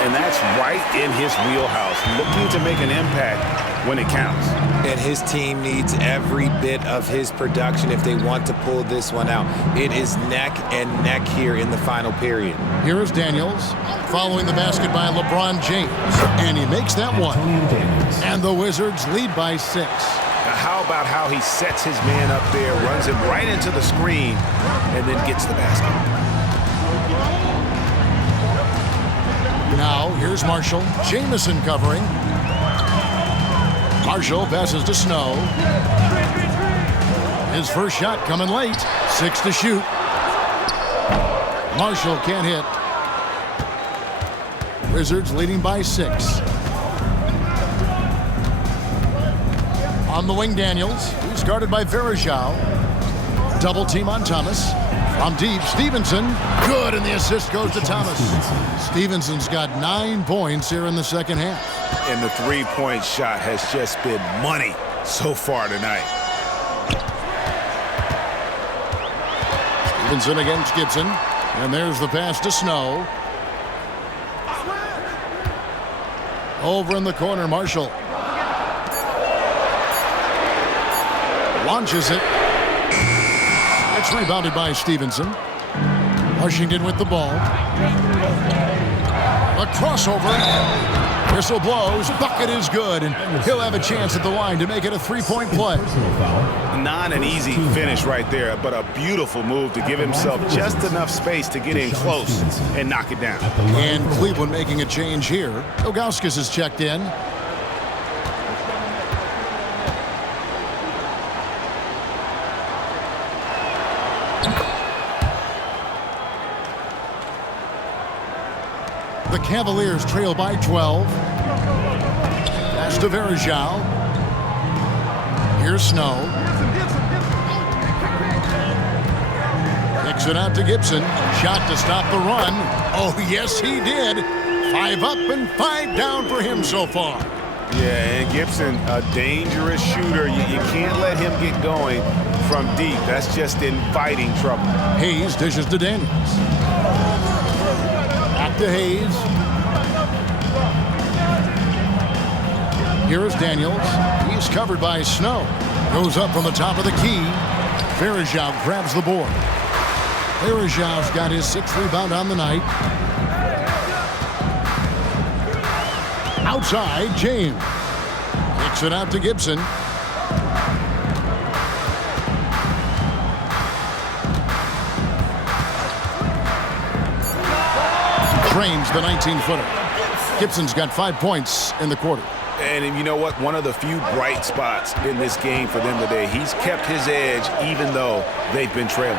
And that's right in his wheelhouse, looking to make an impact when it counts. And his team needs every bit of his production if they want to pull this one out. It is neck and neck here in the final period. Here is Daniels following the basket by LeBron James. And he makes that one. And the Wizards lead by 6. Now how about how he sets his man up there, runs him right into the screen, and then gets the basket. Now, here's Marshall. Jamison covering. Marshall passes to Snow. His first shot coming late. 6 to shoot. Marshall can't hit. Wizards leading by 6. On the wing, Daniels. He's guarded by Verajao. Double team on Thomas. From deep, Stevenson. Good, and the assist goes to Thomas. Stevenson's got 9 points here in the second half. And the three-point shot has just been money so far tonight. Stevenson against Gibson. And there's the pass to Snow. Over in the corner, Marshall. Launches it. It's rebounded by Stevenson. Washington with the ball. A crossover. Whistle blows. Bucket is good. And he'll have a chance at the line to make it a 3-point play. Not an easy finish right there, but a beautiful move to give himself just enough space to get in close and knock it down. And Cleveland making a change here. Ilgauskas is checked in. The Cavaliers trail by 12. Pass to Verajao. Here's Snow. Kicks it out to Gibson. Shot to stop the run. Oh, yes, he did. 5 up and 5 down for him so far. Yeah, and Gibson, a dangerous shooter. You can't let him get going from deep. That's just inviting trouble. Hayes dishes to Daniels. Back to Hayes. Here is Daniels. He's covered by Snow. Goes up from the top of the key. Verajao grabs the board. Verajao's got his 6th rebound on the night. Outside, James. Kicks it out to Gibson. Frames the 19-footer. Gibson's got 5 points in the quarter. And you know what? One of the few bright spots in this game for them today. He's kept his edge even though they've been trailing.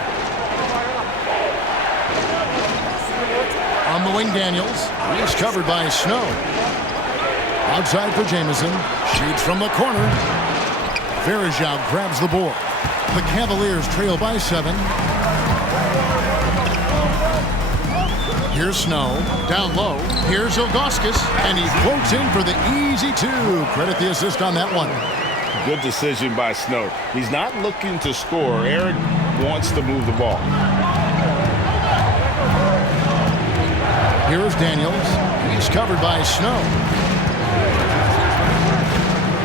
On the wing, Daniels. He's covered by Snow. Outside for Jamison. Shoots from the corner. Verajao grabs the board. The Cavaliers trail by 7. Here's Snow. Down low. Here's Ilgauskas. And he floats in for the easy 2. Credit the assist on that one. Good decision by Snow. He's not looking to score. Eric wants to move the ball. Here is Daniels. He's covered by Snow.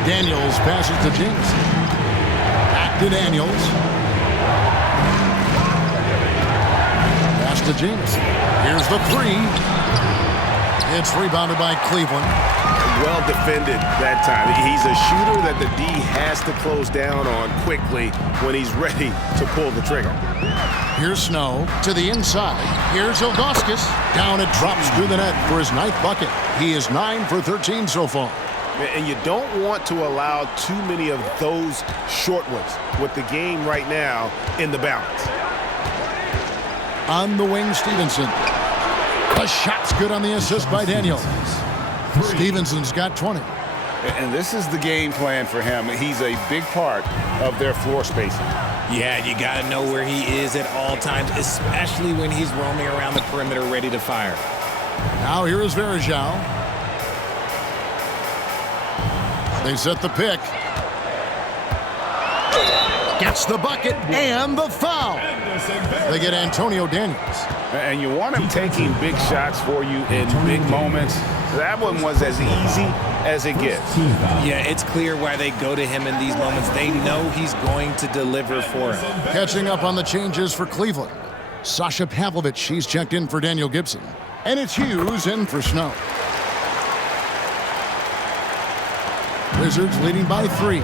Daniels passes to James. Back to Daniels. Pass to James. Here's the 3. It's rebounded by Cleveland. Well defended that time. He's a shooter that the D has to close down on quickly when he's ready to pull the trigger. Here's Snow to the inside. Here's Ilgauskas. Down it drops through the net for his 9th bucket. He is 9 for 13 so far. And you don't want to allow too many of those short ones with the game right now in the balance. On the wing, Stevenson. The shot's good on the assist by Daniels. Stevenson's got 20. And this is the game plan for him. He's a big part of their floor spacing. Yeah, you got to know where he is at all times, especially when he's roaming around the perimeter ready to fire. Now here is Verajao. They set the pick. Gets the bucket and the foul. They get Antonio Daniels. And you want him taking big shots for you in big moments. That one was as easy as it gets. Yeah, it's clear why they go to him in these moments. They know he's going to deliver for him. Catching up on the changes for Cleveland. Sasha Pavlovich, she's checked in for Daniel Gibson. And it's Hughes in for Snow. Wizards leading by 3.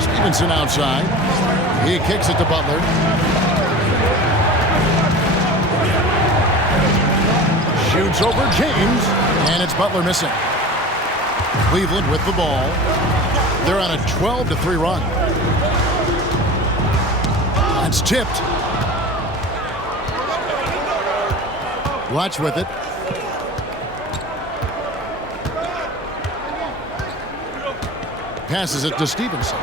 Stevenson outside. He kicks it to Butler. Shoots over James, and it's Butler missing. Cleveland with the ball. They're on a 12-3 run. That's tipped. Watch with it. Passes it to Stevenson.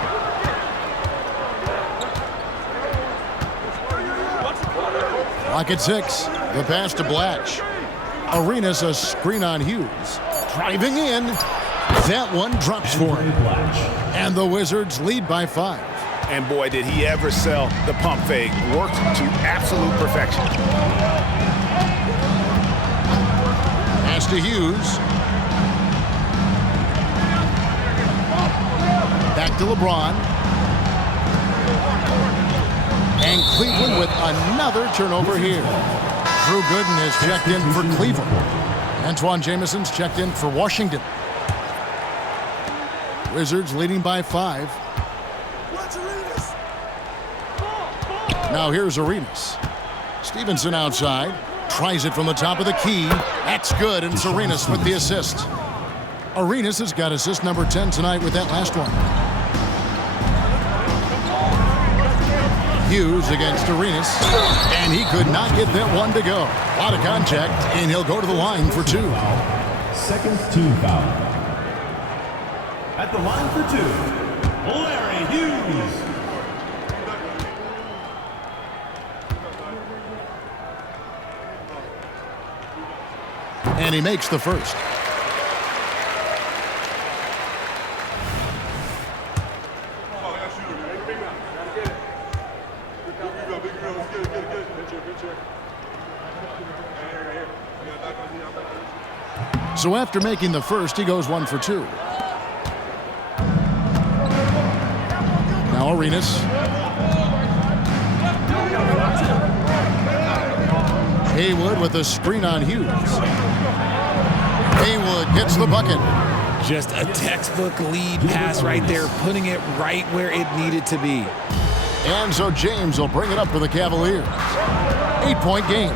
Clock at 6. The pass to Blatch. Arenas a screen on Hughes. Driving in. That one drops for him. And the Wizards lead by 5. And boy, did he ever sell the pump fake. Worked to absolute perfection. Pass to Hughes. Back to LeBron. And Cleveland with another turnover here. Drew Gooden has checked in for Cleveland. Antoine Jameson's checked in for Washington. Wizards leading by 5. Now here's Arenas. Stevenson outside. Tries it from the top of the key. That's good, and it's Arenas with the assist. Arenas has got assist number 10 tonight with that last one. Hughes against Arenas, and he could not get that one to go. A lot of contact, and he'll go to the line for 2. Second team foul. At the line for 2, Larry Hughes. And he makes the first. So after making the first, he goes 1 for 2. Now Arenas. Haywood with a screen on Hughes. Haywood gets the bucket. Just a textbook lead pass right there, putting it right where it needed to be. And so James will bring it up for the Cavaliers. 8-point game.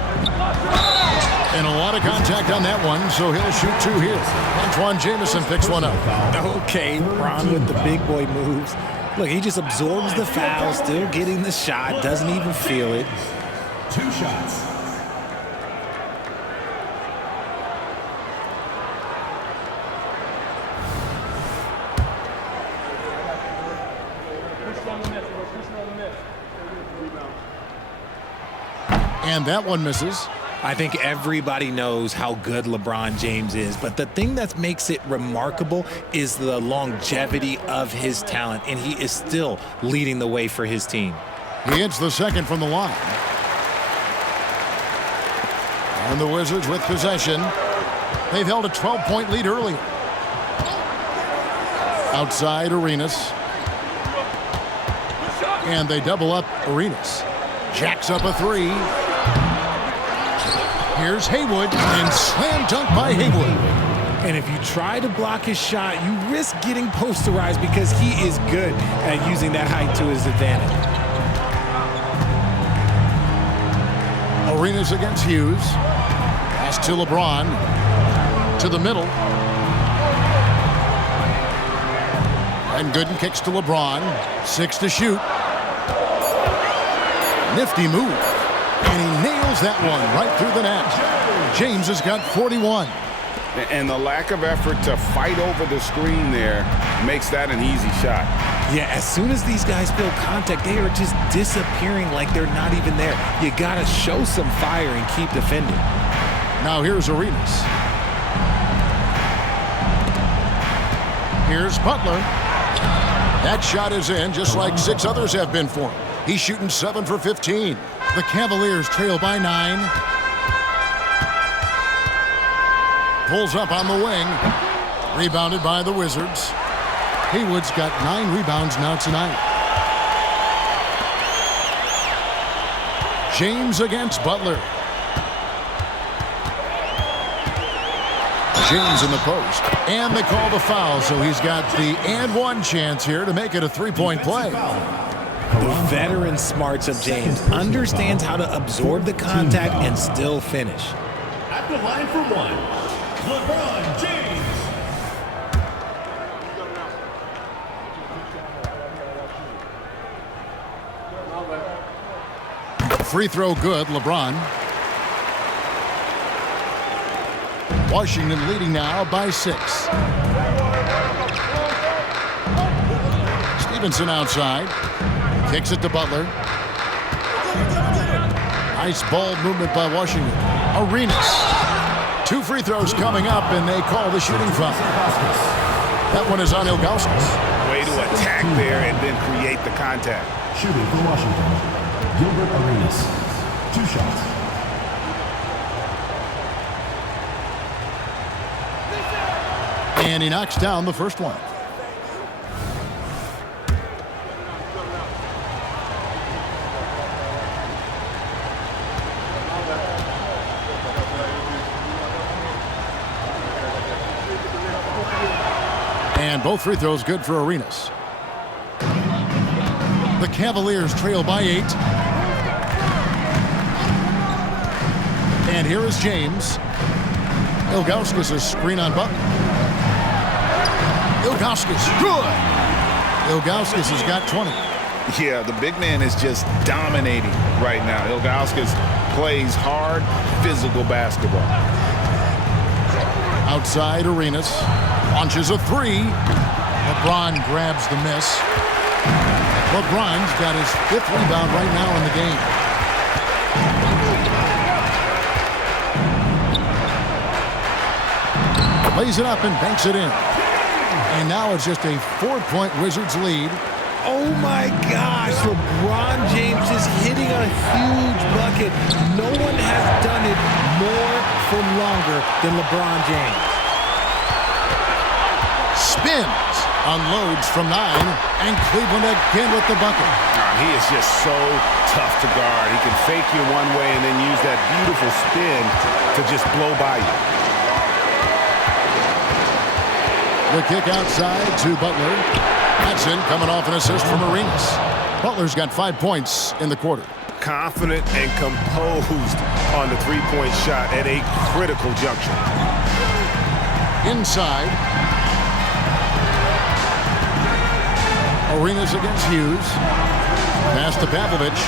And a lot of contact on that one, so he'll shoot 2 here. Antoine Jameson picks one up. Okay, Ron with the big boy moves. Look, he just absorbs the foul, still getting the shot, doesn't even feel it. 2 shots. And that one misses. I think everybody knows how good LeBron James is, but the thing that makes it remarkable is the longevity of his talent, and he is still leading the way for his team. He hits the second from the line. And the Wizards with possession. They've held a 12-point lead earlier. Outside Arenas. And they double up Arenas. Jacks up a 3. Here's Haywood, and slam dunk by Haywood. And if you try to block his shot, you risk getting posterized because he is good at using that height to his advantage. Arenas against Hughes. Pass to LeBron. To the middle. And Gooden kicks to LeBron. 6 to shoot. Nifty move. And he nails that one right through the net. James has got 41. And the lack of effort to fight over the screen there makes that an easy shot. Yeah, as soon as these guys feel contact, they are just disappearing like they're not even there. You got to show some fire and keep defending. Now here's Arenas. Here's Butler. That shot is in, just like 6 others have been for him. He's shooting 7 for 15. The Cavaliers trail by 9. Pulls up on the wing. Rebounded by the Wizards. Haywood's got 9 rebounds now tonight. James against Butler. James in the post. And they call the foul, so he's got the and one chance here to make it a 3-point play. The veteran smarts of James understands how to absorb the contact and still finish. At the line for one, LeBron James. Free throw good, LeBron. Washington leading now by 6. Stevenson outside. Kicks it to Butler. Nice ball movement by Washington. Arenas. 2 free throws coming up, and they call the shooting foul. That one is on Ilgauskas. Way to attack there and then create the contact. Shooting for Washington, Gilbert Arenas. 2 shots. And he knocks down the first one. And both free throws good for Arenas. The Cavaliers trail by 8. And here is James. Ilgauskas' screen on Butler. Ilgauskas, good! Ilgauskas has got 20. Yeah, the big man is just dominating right now. Ilgauskas plays hard, physical basketball. Outside, Arenas launches a 3. LeBron grabs the miss. LeBron's got his 5th rebound right now in the game. Lays it up and banks it in. And now it's just a 4-point Wizards lead. Oh my gosh, LeBron James is hitting a huge bucket. No one has done it more for longer than LeBron James. Spins, unloads from 9, and Cleveland again with the bucket. He is just so tough to guard. He can fake you one way and then use that beautiful spin to just blow by you. The kick outside to Butler. That's in, coming off an assist from Arenas. Butler's got 5 points in the quarter. Confident and composed on the 3-point shot at a critical juncture. Inside. Arenas against Hughes. Pass to Pavlovich.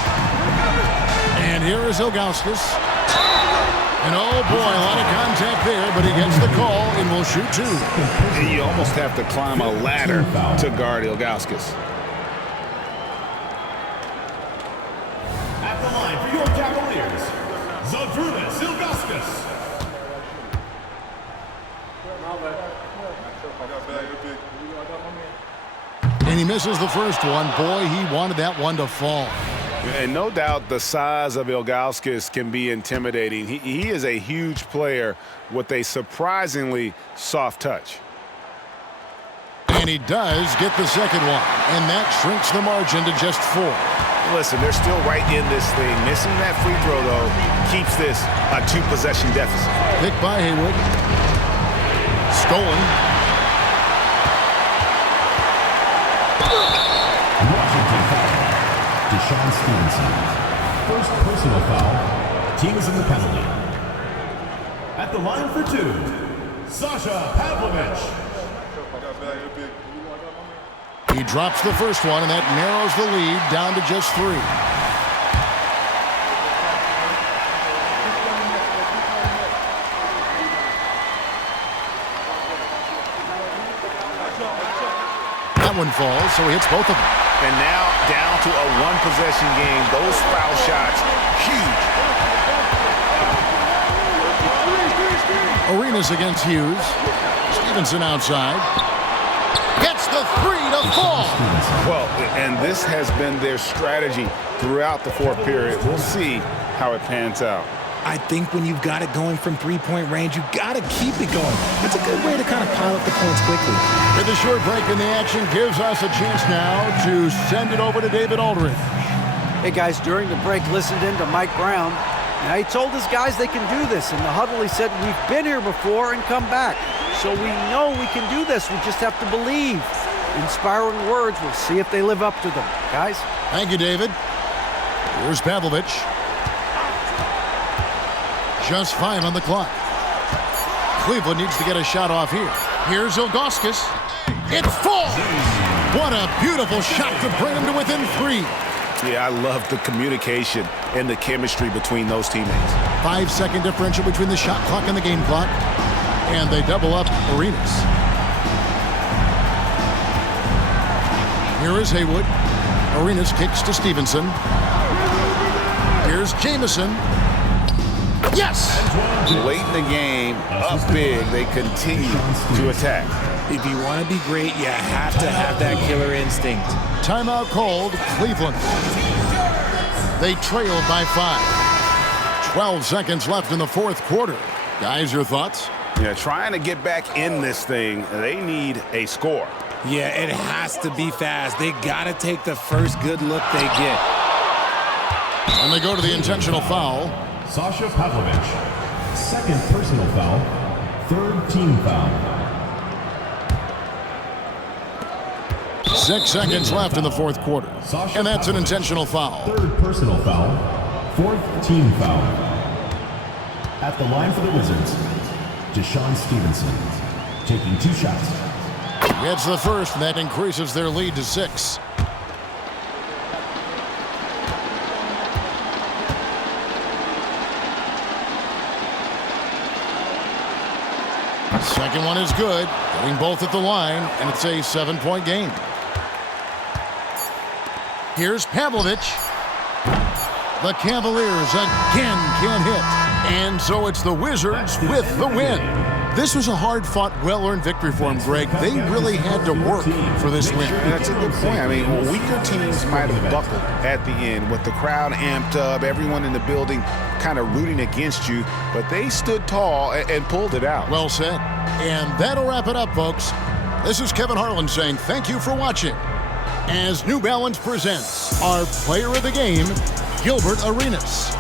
And here is Ilgauskas. And oh boy, a lot of contact there, but he gets the call and will shoot 2. You almost have to climb a ladder to guard Ilgauskas. At the line for your Cavaliers, Zydrunas Ilgauskas. And he misses the first one. Boy, he wanted that one to fall. And no doubt the size of Ilgauskas can be intimidating. He is a huge player with a surprisingly soft touch. And he does get the second one. And that shrinks the margin to just 4. Listen, they're still right in this thing. Missing that free throw, though, keeps this a 2-possession deficit. Picked by Haywood. Stolen. Washington foul. Deshaun Stevenson. First personal foul. Team is in the penalty. At the line for 2, Sasha Pavlovich. He drops the first one, and that narrows the lead down to just 3. That that one falls, so he hits both of them. And now down to a one-possession game. Those foul shots, huge. Arenas against Hughes. Stevenson outside. Gets the three to fall. Well, and this has been their strategy throughout the fourth period. We'll see how it pans out. I think when you've got it going from three-point range, you've got to keep it going. It's a good way to kind of pile up the points quickly. With a short break in the action gives us a chance now to send it over to David Aldridge. Hey, guys, during the break, listened in to Mike Brown. Now, he told his guys they can do this. In the huddle, he said, we've been here before and come back. So we know we can do this. We just have to believe. Inspiring words. We'll see if they live up to them. Guys? Thank you, David. Here's Pavlovich. Just 5 on the clock. Cleveland needs to get a shot off here. Here's Ilgauskas. It falls! What a beautiful shot to bring him to within 3. Yeah, I love the communication and the chemistry between those teammates. 5-second differential between the shot clock and the game clock. And they double up Arenas. Here is Haywood. Arenas kicks to Stevenson. Here's Jamison. Yes! Late in the game, up big, they continue to attack. If you want to be great, you have to have that killer instinct. Timeout called, Cleveland. They trailed by 5. 12 seconds left in the fourth quarter. Guys, your thoughts? Yeah, trying to get back in this thing, they need a score. Yeah, it has to be fast. They got to take the first good look they get. And they go to the intentional foul. Sasha Pavlovich, second personal foul, third team foul. 6 seconds left in the fourth quarter. And that's an intentional foul. Third personal foul, fourth team foul. At the line for the Wizards, Deshaun Stevenson, taking 2 shots. Gets the first, and that increases their lead to 6. Second one is good, getting both at the line, and it's a 7-point game. Here's Pavlovich. The Cavaliers again can't hit, and so it's the Wizards with the win. This was a hard-fought, well-earned victory for them, Greg. They really had to work for this win. That's a good point. I mean, weaker teams might have buckled at the end with the crowd amped up, everyone in the building kind of rooting against you, but they stood tall and pulled it out. Well said. And that'll wrap it up, folks. This is Kevin Harlan saying thank you for watching as New Balance presents our player of the game, Gilbert Arenas.